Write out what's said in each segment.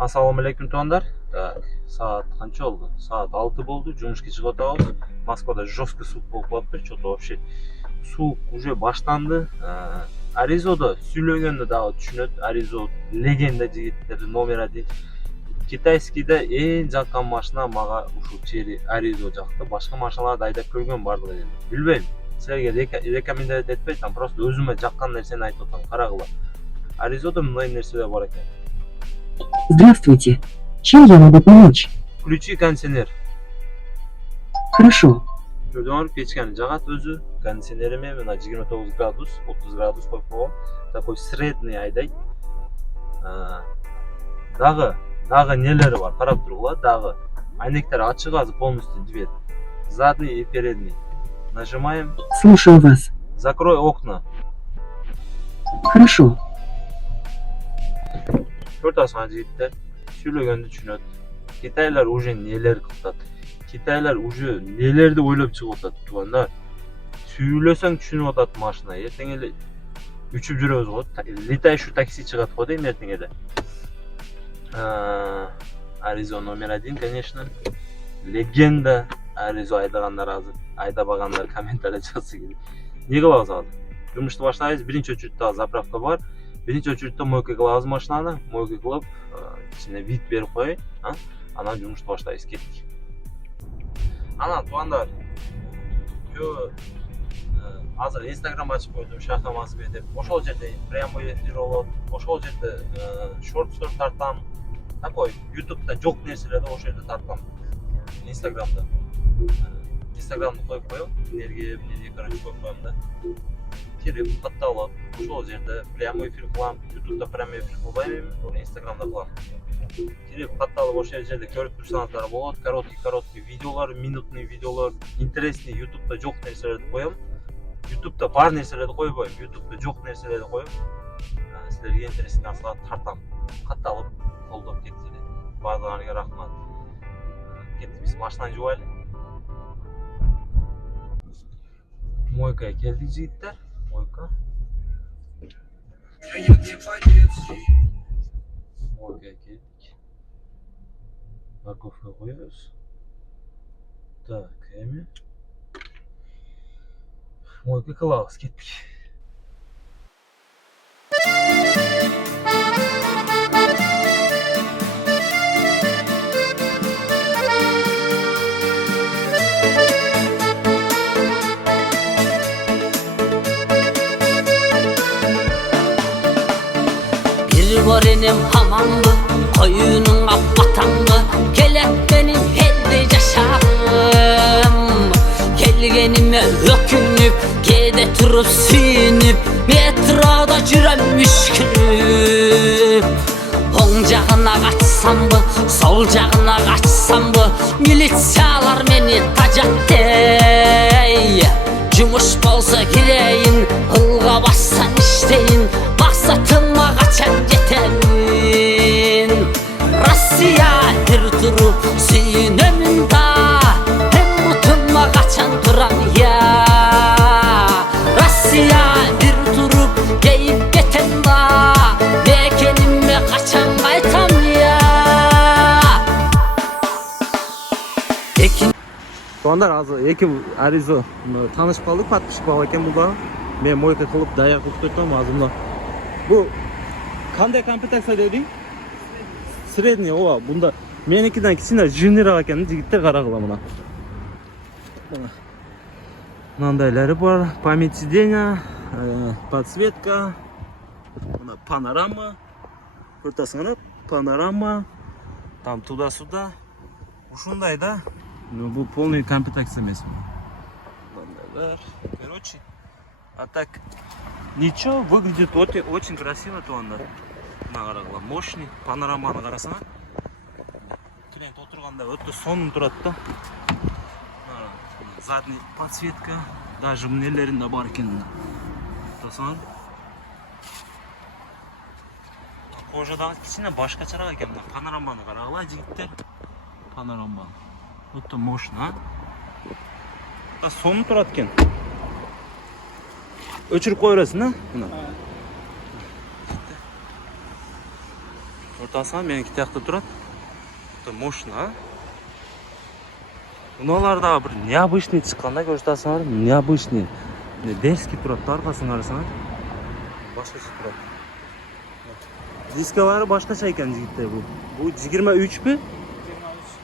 Assalamu alaikum туугандар. Так, саат канча болду? Саат 6 болду. Жумушка чыгып атабыз. Москвада жесткий суык болуп калыптыр. Что-то вообще суык уже баштанды. Аризодо сүйлөгөндө дагы түшүнөт. Аризо легенда жигиттер номер 1. Китайскийде эң жаккан машина мага ушул чери Аризо жакты. Башка машиналарды айдап көргөн бардыгы эле. Билбейм. Силерге рекомендация этпейт, просто өзүмө жаккан нерсени айтып атам. Карагыла. Аризодо мындай нерселер бар экен. Здравствуйте. Чем я могу помочь? Включи кондиционер. Хорошо. Көрдүңөр, печканы жагат өзү. Кондиционериме мына 29 градус, 30 градус коюп койгом. Такой средний айдайт. Дагы нелери бар, карап тургула, дагы. Айнектер ачык азыр полностью дверь. Задний и передний. Нажимаем. Слушаю вас. Закрой окна. Хорошо. Көртасың жигиттер, сүйлөгөндү түшүнөт. Китайлар уже нелер кылат. Китайлар уже нелерди ойлоп чыгып атат, туугандар. Сүйлөсөң түшүнүп атат машина. Эртең эле үчүп жүрөбүз го. Летающий такси чыгат го дейм эртең эле. Аризо номер 1, конечно. Легенда. Аризо айдагандар азыр, айдабагандар комментарий жазса керек. Не кылабыз азыр? Жумушту баштайбыз. Биринчи очередте заправка бар. Биринчи очередте мойка кылабыз машинаны. Мойка кылып, ичине вид берип коеюн. Анан жумушту баштайбыз, кеттик. Анан туугандар, азыр Instagram ачып койдум, Шахамазбек деп. Ошол жерде прямой эфир болот. Ошол жерде шортстор тартам. Такой YouTube'да жок нерселерди ошол жерде тартам. Instagram'da. Instagram'da коюп коем. Энергия, короче, коюп коем да. Кирип катталып, ошол жерде прямой эфир кылам. YouTube'да прямой эфир кылбайм, Instagram'да кылам. Кирип катталып ошол жерде көрүп турсаңыздар болот. Короткий видеолор, минутный видеолор, интересный YouTube'да жок нерселерди коем. YouTube'да бар нерселерди койбойм, YouTube'да жок нерселерди коем. Силерге интересный нерселерди тартам. Катталып, колдоп кетсеңер. Баардыгыңарга рахмат. Кеттик, биз машинаны жуайлы. Мойкага келдик жигиттер. Мойка. Мойкага келдик. Парковкага коебуз. Так, эми мойка кылабыз, кеттик. Var enem hamamdı, koyunun appatandı. Kelek benim elde yaşarım. Gelgenime ökünüp, gede turup sinip, metroda jürem müşkülüp. Oң жағына kaçsam mı, sol жағына kaçsam mı, militsiyalar meni tajatday. Jumuş bolsa gireyin, ılga bassan işteyin, maksatıma kaçan yetemin. Rossiya bir durup suyunemin da, hem mutumma kaçan duram ya. Rossiya bir durup geyip geten da, bekenime kaçan kaytam ya. Туугандар, азыр эки Аризо таанышып калдык, подписчик бала экен бул дагы. Мен мойка кылып даяк кылып кетем азыр мына. Бул кандай комплектация дедиң? Средний, ооба. Бунда меникиден кичине жирнирээк экен, жигиттер карагыла мына. Мындайлары бар, память сиденья, подсветка, мына панорама. Көртасыңар, панорама. Там туда-сюда. Ушундай да. Ну, бул полный комплектация эмес. Короче, а так ничего, выглядит очень красиво, туугандар. Мына мощный, панораманы карасаңар. Клиент отурганда өтө сонун турат да. Задний подсветка, даже нелеринде бар экен. Көрсөңөр. Кожадагы кичине башкачараак экен. Панораманы карагыла жигиттер. Панорама. Өтө мощный, сонун турат экен. Өчүрүп кое бересиң, мына. ортасынан меники тиякта турат. Бу мощно. Мыналар дагы бир необычный чыкканда көрүп атасыңар, необычный. Дерзкий турат, аркасын карасаңар. Башкача турат. Дискалары башкача экен жигиттер бу. Бу 23пи?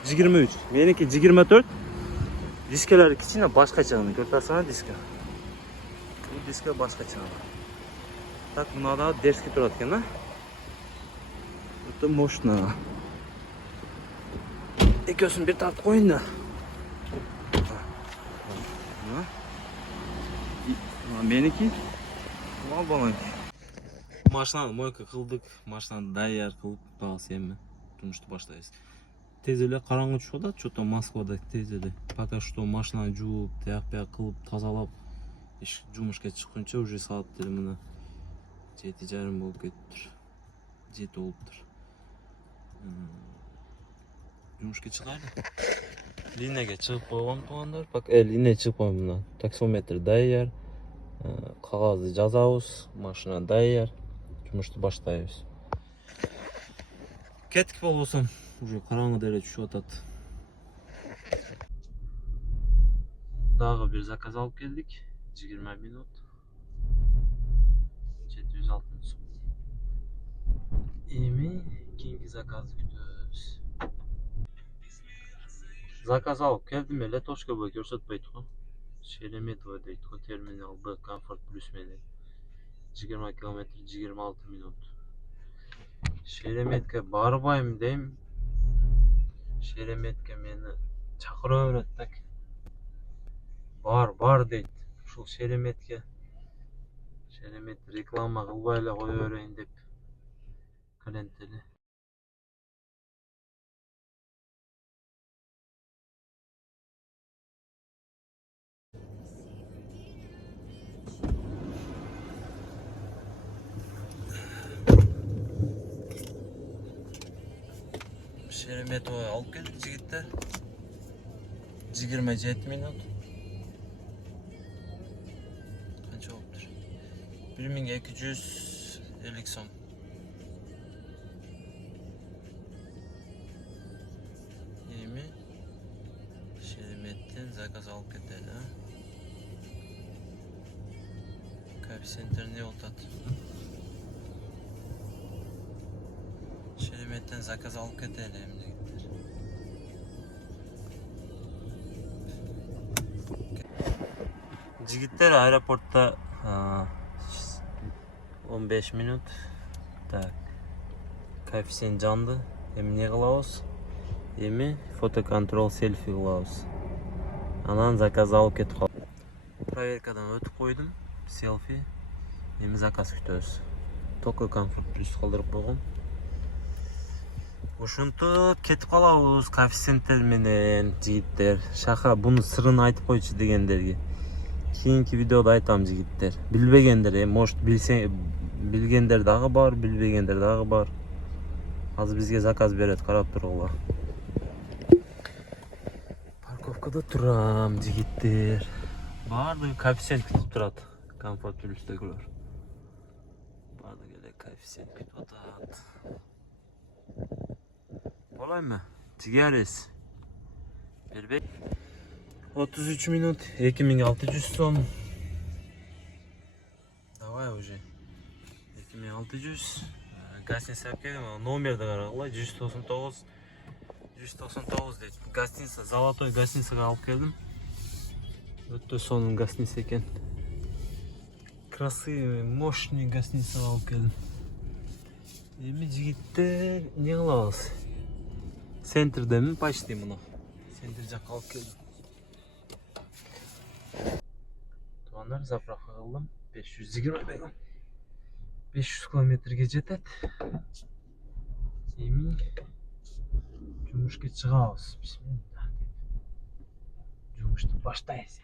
23. Меники 24. Дискалары кичине башкача, көрүп атасыңар диска. Бу диска башкача. Так, мына да дерзкий турат экен, а? Это мощно. Экөөсүн бир тартып коюн да. Меники? Мал баланки. Машинаны мойка кылдык, машинаны даяр кылып дагы эми жумушту баштайбыз. Тез эле караңгы түшүп атат, что-то Москвада тез эле. Пока что машинаны жууп, тияк-бияк кылып, тазалап, жумушка чыкканча уже саат деле мына 7:30 болуп кетиптир. 7 болуптур. Жумушка чыгайлы. Линияга чыгып койгон туугандар, пока линия чыгып койгон мына. Таксометр даяр. Кагазды жазабыз, машина даяр. Жумушту баштайбыз. Кеттик болбосом, уже караңгы деле түшүп атат. Дагы бир заказ алып келдик. 20 минут. 760 сом. Эми кийинки заказды күтөбүз. Заказ алып келдим эле, точкабы көрсөтпөйт го. Шереметово дейт го, терминал Б, комфорт плюс менен. 20 км 26 минут. Шереметке барбайм дейм. Шереметке мени чакыра берет так. Бар дейт. Ушул Шереметке. Шеремет реклама кылбай эле кое берейин деп. Клиенттери. Шереметово алып келдик жигиттер. 27 минут. Канча болуптур? 1250 сом. Эми Шереметтен заказ алып кетели, а? Коэффициенттер не болуп атат? Şeremet'ten zakaz alıp gidelim diyecekler. Jigitler aeroportta 15 minut. Tak. Koeffisient candı. Emi ne kılavuz? Emi foto kontrol selfie kılavuz. Anan zakaz alıp ketip kaldı. Проверкадан ötüp koydum. Selfie. Emi zakaz kütөбүз. Только комфорт плюс калдырып койгом. Ушинтип кетип калабыз коэффициенттер менен жигиттер. Шаха буну сырын айтып койчу дегендерге. Кийинки видеода айтам жигиттер. Билбегендер, может билгендер дагы бар, билбегендер дагы бар. Азыр бизге заказ берет, карап тургула. Парковкада турам жигиттер. Баардыгы коэффициент күтүп турат. Комфорт плюстөгүлөр. Баардыгы эле коэффициент күтүп атат. Olay mı? Tigeriz. Berbek. 33 minut. 2600 son. Давай уже. 2600. Гостиница келdim. Номерді қарағыла. 199. 199 дейді. Гостиница. Золотой гостиницаға алып келдім. Өтті соның гостиница екен. Красивый, мощный гостиницаға алып келдім. Эми жигиттер не кылабыз? Центрдемин почти мына. Центр жакка алып келдим. Туугандар, заправка кылдым. 520 бегем. 500 километрге жетет. Эми жумушка чыгабыз. Бисмилла. Жумушту баштайбыз.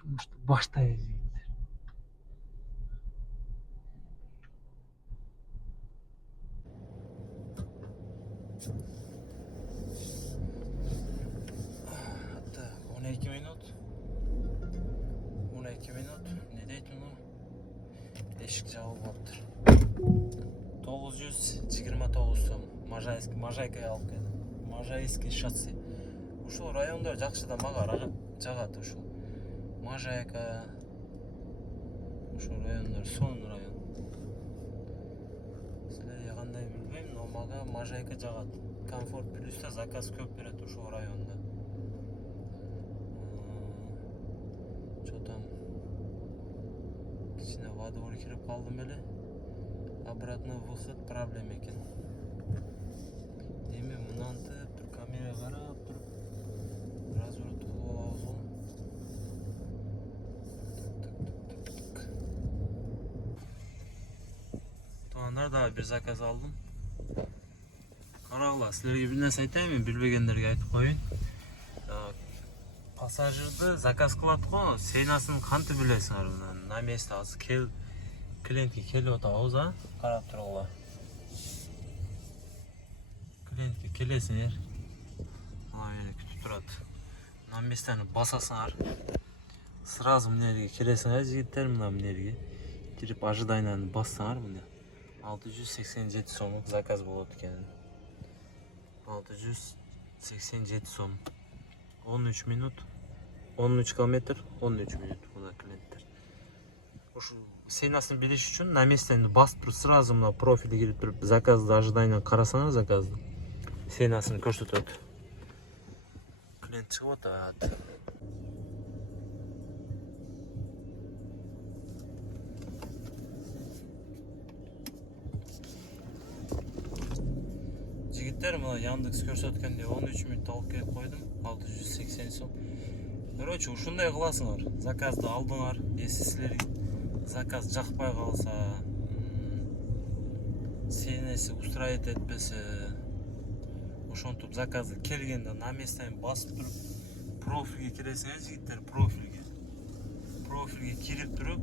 Жумушту баштайбыз. Так, 12 minut. 12 minut. Ne deydi onu? Eşik cevabı oldu. 629 сом. Можайкага алып келдим. Можайский шоссе. Ушул райондар жакшы да мага жагат ушул. Можайка. Ушул райондар сон район. Силерге кандай билбейм, но мага Можайка жагат. Комфорт плюста заказ көп берет ушул районда. Чо там? Кичине во двор кирип калдым эле. Обратно выход проблема экен. Эми мынантип бир камера карап туруп разворот кылып алабыз го. Тугандар дагы бир заказ алдым. Карагыла, силерге бир нерсе айтайын, мен билбегендерге айтып коеюн. Пассажирди заказ кылат го, сейнасын кантип билесиңер мына на месте азыр клиентке келип атабыз, а? Карап тургула. Клиентке келесиңер. Ана мени күтүп турат. На местени басасыңар. Сразу мына жерге келесиңер, жигиттер, мына жерге. Кирип ожидайнаны бассаңар мына. 687 сомдук заказ болот экен. 687 сом. 13 минут. 13 километр, 13 минут мына клиенттер. Ушу сейнасын билиш үчүн на местени басып туруп сразу мына профилге кирип туруп заказды ожидайнан карасаңар заказды. Сейнасын көрсөтөт. Клиент чыгып атат. Жигиттер, мына Яндекс көрсөткөндө 13 минут алып келип койдум. 680 сом. Короче, ушундай кыласыңар. Заказды алдыңар. Если силерге заказ жакпай калса, сенеси устраивать этпесе, ошентип заказы келгенде на местен басып туруп профилге киресиңер, жигиттер, профилге кирип туруп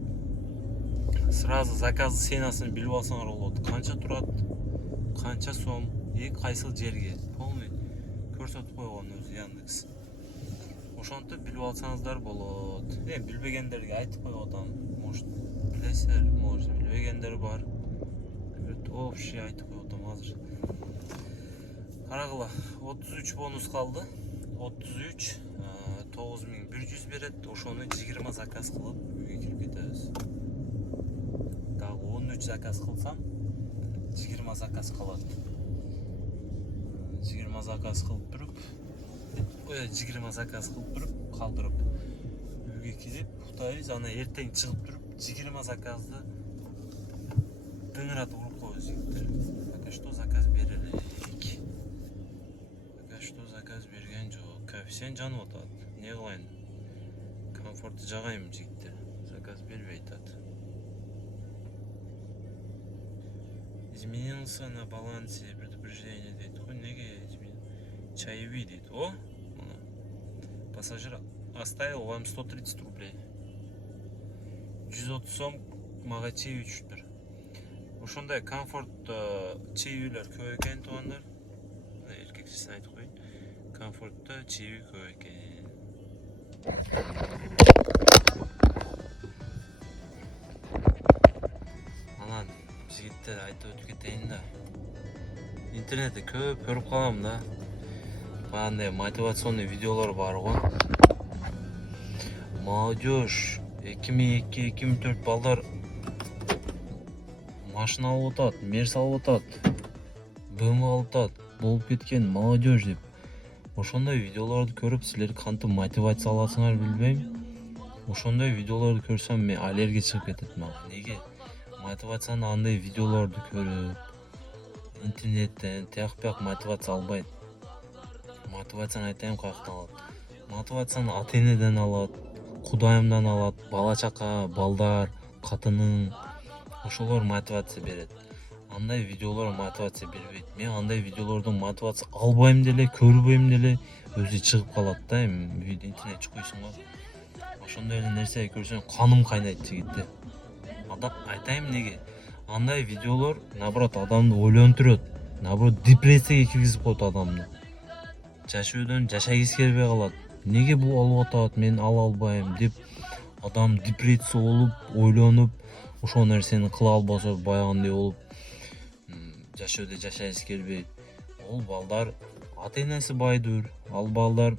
сразу заказды сенасын билип алсаңар болот. Канча турат, канча сом и кайсыл жерге полный көрсөтүп койгон өзү Яндекс. Ошентип билип алсаңыздар болот. Билбегендерге айтып коюп атам. Может билесиздер, может билбегендер бар. Общий айтып коюп атам азыр. Карагыла, 33 бонус калды. 33 9100 берет. Ошону 20 заказ кылып үйгө кирип кетебиз. Дагы 13 заказ кылсам 20 заказ калат. 20 заказ кылып туруп, 20 заказ кылып туруп, калтырып үйгө кирип уктайбыз, ана эртең чыгып туруп 20 заказды дыңыратып уруп коебуз жигиттер. Пока что заказ берели. Пока что заказ берген жок. Коэффициент жанып атат. Не кылайын? Комфортты жагайм жигиттер. Заказ бербей атат. Изменился на балансе предупреждение дейт. Неге изменил? Чаевые дейт. О, пассажир оставил вам 130 рублей. 130 сом мага чейүү түшүптүр. Ошондой комфорт чейүүлөр көп экен туугандар. Эркекчесин айтып коеюн. Комфортто чейүү көп экен. Анан жигиттер айтып өтүп кетейин да. Интернетте көп көрүп калам да. Баандай мотивационный видеолор бар го. Молодежь 2002-2004 балдар машина алып атат, мерс алып атат, БМВ алып атат, болуп кеткен молодежь деп. Ошондой видеолорду көрүп силер кантип мотивация аласыңар билбейм. Ошондой видеолорду көрсөм мен аллергия чыгып кетет мага. Неге? Мотивацияны андай видеолорду көрүп интернеттен тияк-бияк мотивация албайт. Мотивацияны айтайын каяктан алат. Мотивацияны ата-энеден алат, кудайымдан алат, бала чака, балдар, катының. Ошолор мотивация берет. Андай видеолор мотивация бербейт. Мен андай видеолордон мотивация албайм деле, көрбөйм деле, өзү чыгып калат да, эми интернет чукуйсуң го. Ошондой эле нерсе көрсөң каным кайнайт жигиттер. Айтайм неге? Андай видеолор наоборот адамды ойлонтурат. Наоборот депрессияга киргизип коет адамды. Жашоодон жашагысы келбей калат. Неге бул алып атат, мен ала албайм деп адам депрессия болуп, ойлонуп, ошол нерсени кыла албаса баягындай болуп жашоодо жашайсыз келбейт. Ол балдар ата энеси байдыр. Ал балдар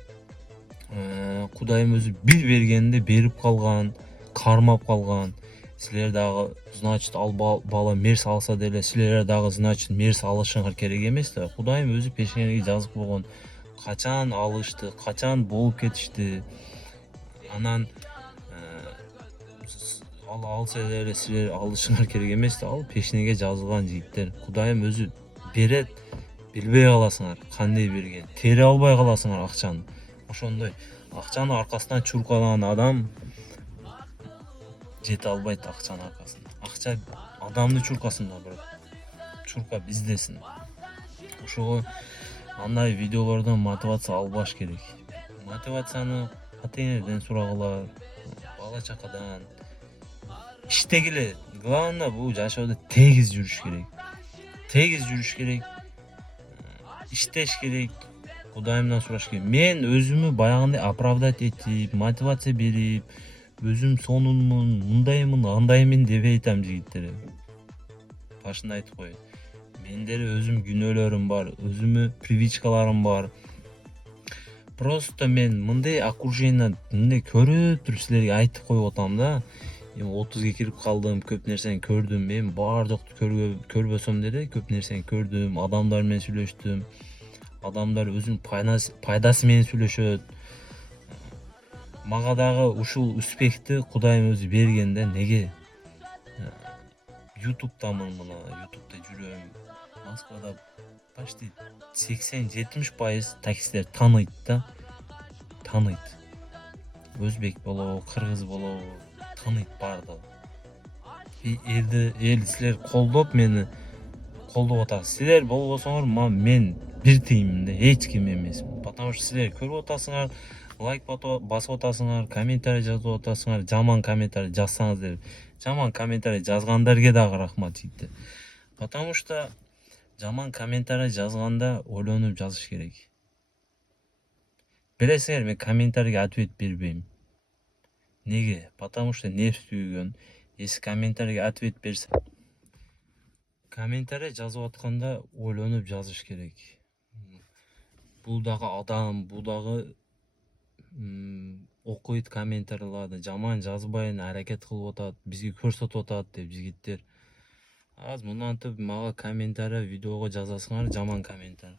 Кудайым өзү бир бергенде берип калган, кармап калган. Силер дагы, значит, ал бала мерс алса деле силер дагы, значит, мерс алышыңар керек эмес да. Кудайым өзү пешенеге жазып койгон. Качан алышты, качан болуп кетишти. Анан ал алса деле силер алышыңар керек эмес да. Ал пешенеге жазылган жигиттер. Кудайым өзү берет, билбей каласыңар кандай берген. Тере албай каласыңар акчаны. Ошондой акчаны аркасынан чуркаган адам жете албайт акчанын аркасында. Акча адамды чуркасын да, бирок чуркап издесин. Ошого андай видеолордон мотивация албаш керек. Мотивацияны ата энеден сурагыла, бала чакадан. Иштегиле. Главное бул жашоодо тегиз жүрүш керек. Тегиз жүрүш керек. Иштеш керек. Кудайымдан сураш керек. Мен өзүмү баягындай оправдать этип, мотивация берип, өзүм сонунмун, мындаймын, андаймын деп айтам жигиттер. Башында айтып коеюн. Менде өзүм күнөөлөрүм бар, өзүмө привычкаларым бар. Просто мен мындай окружениеден мындай көрүп туруп силерге айтып коюп атам да. Эми 30га кирип калдым, көп нерсени көрдүм. Мен бар жокту көрбөсөм деле көп нерсени көрдүм, адамдар менен сүйлөштүм. Адамдар өзүнүн пайдасы менен сүйлөшөт. Мага дагы ушул успехти Кудайым өзү берген да. Неге? YouTube'дамын мына, YouTube'да жүрөм. Москвада почти 80-70% таксисттер таныйт да. Таныйт. Өзбек болобу, кыргыз болобу, таныйт бардыгы. Эл силер колдоп мени колдоп атасыз. Силер болбосоңор, мен бир тыйымда эч ким эмесмин. Потому что силер көрүп атасыңар, лайк басып атасыңар, комментарий жазып атасыңар, жаман комментарий жазсаңыз деле. Жаман комментарий жазгандарга дагы рахмат жигиттер. Потому что жаман комментарий жазганда ойлонуп жазыш керек. Билесиңер, мен комментарийге ответ бербейм. Неге? Потому что нерв түйгөн. Если комментарийге ответ берсе, комментарий жазып атканда ойлонуп жазыш керек. Бул дагы адам, бул дагы окуйт комментарийлерди, жаман жазбайын, аракет кылып атат, бизге көрсөтүп атат деп жигиттер. Аз мынантип мага комментарий видеого жазасыңар, жаман комментарий.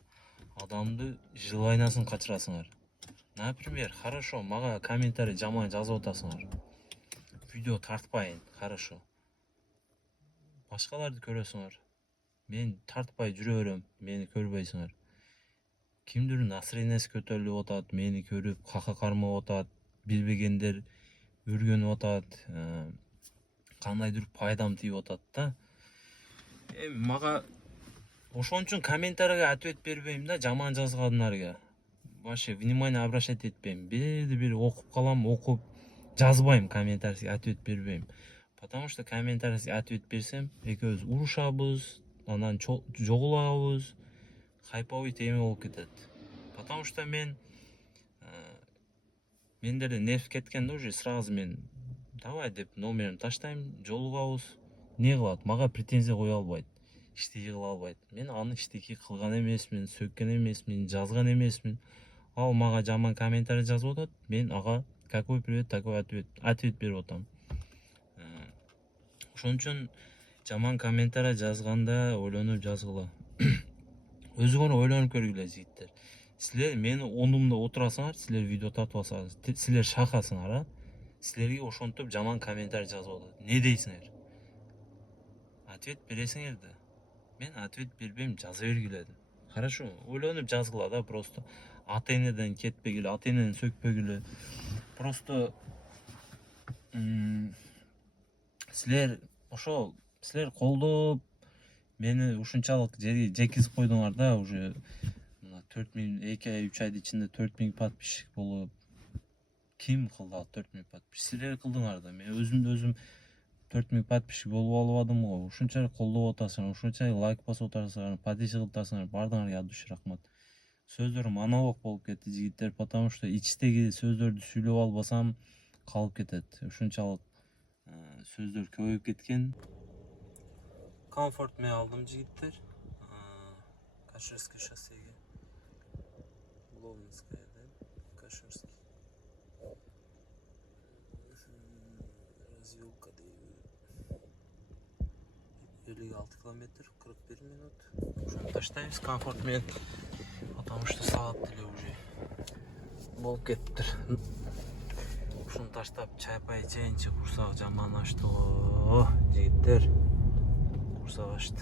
Адамды желайнасын качырасыңар. Например, хорошо, мага комментарий жаман жазып атасыңар. Видео тартпайын, хорошо. Башкаларды көрөсүңөр. Мен тартпай жүрө берем, мени көрбөйсүңөр. Кимдирдин настроениясы көтөрүлүп атат, мени көрүп кака кармап атат, билбегендер үргөнүп атат, кандайдыр пайдам тийип атат да. Мага ошон үчүн комментарийге ответ бербейм да, жаман жазгандарга. Вообще внимание обращать этпейм. Бир окуп калам, окуп жазбайм, комментарийге ответ бербейм. Потому что комментарийге ответ берсем, экөөбүз урушабыз, анан жогулабыз, хайповый тема болуп кетет. Потому что мен деле нерв кеткен да, уже сразу мен давай деп номерин таштайм, жолугабыз. Не кылат? Мага претензия кое албайт. Иштеки кыла албайт. Мен аны иштеки кылган эмесмин, сөккөн эмесмин, жазган эмесмин. Ал мага жаман комментарий жазып атат, мен ага какой привет, такой ответ берип атам. Ошон үчүн жаман комментарий жазганда ойлонуп жазгыла. Өзүңөр ойлонуп көргүлө жигиттер. Силер мени оңдумда отурасыңар, силер видео тартып алсаңыз, силер шакасыңар, силерге ошентип жаман комментарий жазып атат. Не дейсиңер? Ответ бересиңер да. Мен ответ бербейм, жаза бергиле. Хорошо, ойлонуп жазгыла да, просто ата энеден кетпегиле, ата энени сөкпөгүлө. Просто силер ошол силер колдоп мени ушунчалык жерге жекизип койдуңар да, уже 2 ай 3 айдын ичинде 4000 подписчик болуп. Ким кылды 4000 подписчик? Силер кылдыңар да. Мен өзүм 4000 подписчик болуп албадым го. Ушунчалык колдоп атасыңар, ушунчалык лайк басып атасыңар, подписчик кылып атасыңар, бардыгыңарга от души рахмат. Сөздөрүм монолог болуп кетти жигиттер, потому что ичтеги сөздөрдү сүйлөп албасам калып кетет. Ушунчалык сөздөр көбөйүп кеткен. Комфорт мен алдым жигиттер. Каширский шоссеге. Ловницкаядан Каширский. Развилка дейби. 56 километр, 41 минут. Ушаны таштайбыз комфорт менен. Потому что саат деле уже болуп кетиптир. Ушуну таштап чай-пай ичейинчи курсак жаман ачты го. Жигиттер курсак ачты.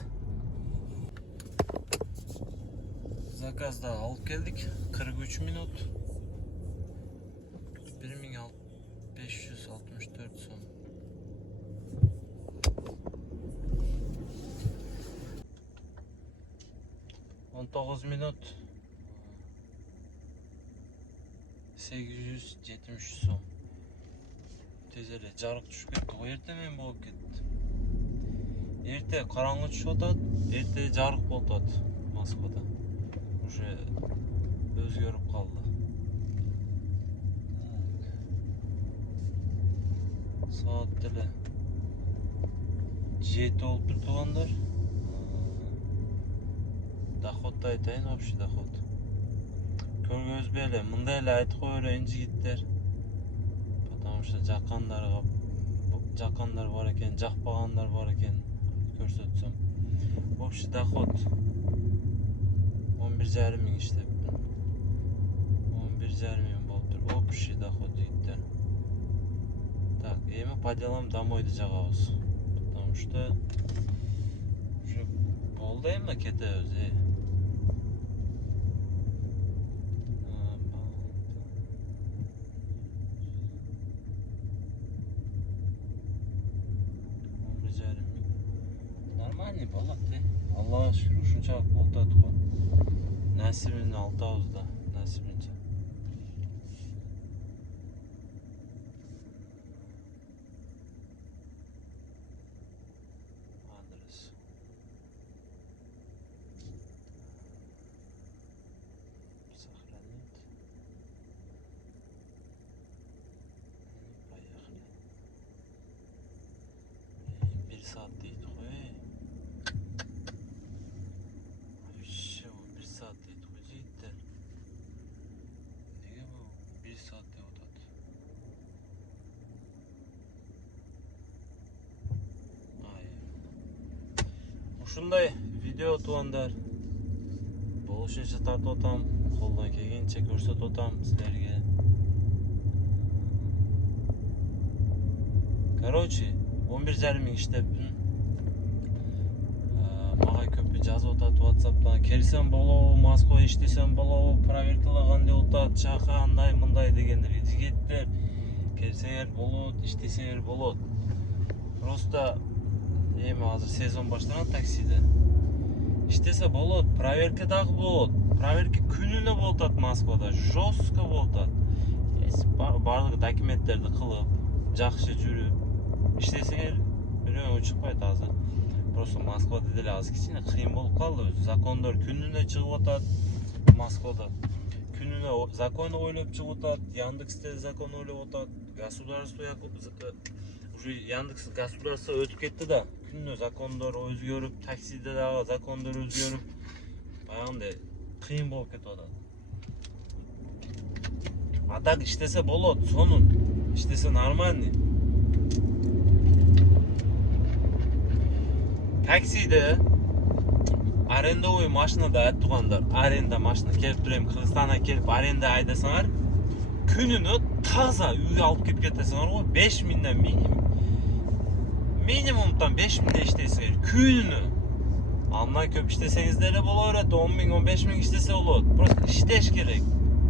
Заказда алып келдик. 43 минут. 1564 сом. 19 минут. 873 сом. Тез эле жарык түшүп кетти го, эрте менен болуп кетти. Эрте караңгы түшүп атат, эрте жарык болуп атат Москвада. Уже өзгөрүп калды. Саат деле 7 болуптур туугандар. Доходду айтайын, общий доход. Көргөзбөй эле, мындай эле айтып кое берейин жигиттер. Потому что жаккандар бар экен, жакпагандар бар экен. Көрсөтсөм. Общий доход 11,5 миң иштеппин. 11,5 миң болуптур. Общий доход жигиттер. Так, эми по делам домойду жагабыз. Потому что уже болду эми кетебиз, Нормальный болот, Аллага шүкүр, ушунчалык болуп атат го. Насибин алтабызда, насибинче. Адрес. Сохранить. Поехали. 1 саат дейт го. Вообще 1 саат дейт го жигиттер. Неге бул 1 саат деп атат? Ушундай видео туугандар. Болушунча тартып атам, колдон келгенче көрсөтүп атам силерге. Короче, 11,5 миң иштеппин. Мага көпү жазып атат WhatsApp'тан. Келсем болобу, Москва иштесем болобу, проверкалар кандай атат, чака андай мындай дегендер. Жигиттер, келсеңер болот, иштесеңер болот. Просто эми азыр сезон баштаган таксиде. Иштесе болот, проверка дагы болот. Проверка күнүнө болуп атат Москвада, жестко болуп атат. Барлык документтерди кылып, жакшы жүрүп иштесеңер үрөң чыкпайт азыр. Просто Москвада деле азыр кичине кыйын болуп калды. Закондор күнүнө чыгып атат Москвада. Күнүнө закон ойлоп чыгып атат, Яндексте закон ойлоп атат. Государство уже Яндекс государство өтүп кетти да. Күнүнө закондор өзгөрүп, таксиде дагы закондор өзгөрүп, баягындай кыйын болуп кетип атат. А так иштесе болот, сонун. Иштесе нормальный. Таксиде арендовый машинада туугандар, аренда машина келип турайм, Кыргызстанга келип аренда айдасаңар, күнүнө таза үй алып келип кетесиңер го, 5 миңден минимумдан 5 миңден иштейсиңер күнүнө. Андан көп иштесеңиз деле боло берет, 10 миң, 15 миң иштесе болот. Просто иштеш керек.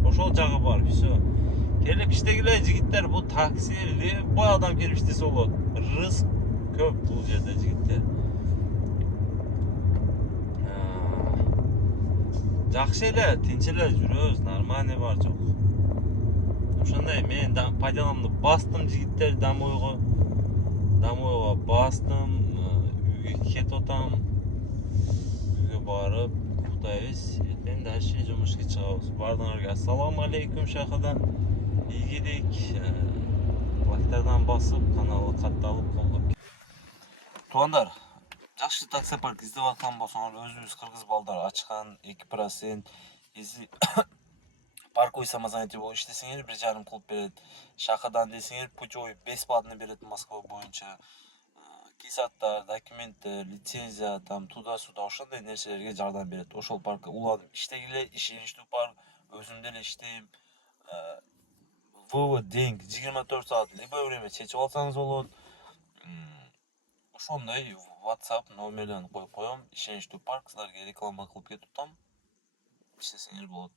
Ошол жагы бар, всё. Келип иштегиле жигиттер, бул такси любой адам келип иштесе болот. Рызык көп бул жерде жигиттер. Жакшы эле, тинч эле жүрөбүз, нормальный бар жок. Ошондой мен по деламды бастым жигиттер, домойго бастым, үйгө кетип атам. Үйгө барып уктайбыз, эртең дальше жумушка чыгабыз. Бардыңарга ассаламу алейкум шахадан. Ийгилик, лайктардан басып, каналга катталып колдоп. Туугандар, жакшы таксопарк издеп аткан болсоңор, өзүбүз кыргыз балдар ачкан 2%, если парковый самозанятый болуп иштесеңер 1,5 кылып берет. Шакадан десеңер путевой бесплатно берет Москва боюнча. Кисаттар, документтер, лицензия, там туда-сюда ошондой нерселерге жардам берет. Ошол паркка уладым иштегиле, ишеничтүү парк, өзүм деле иштейм. Вывод деньги 24 саат любое время чечип алсаңыз болот. Ошондой WhatsApp номерин коюп коем. Ишеничтүү парк, силерге реклама кылып кетип атам. İşte sinir bulup.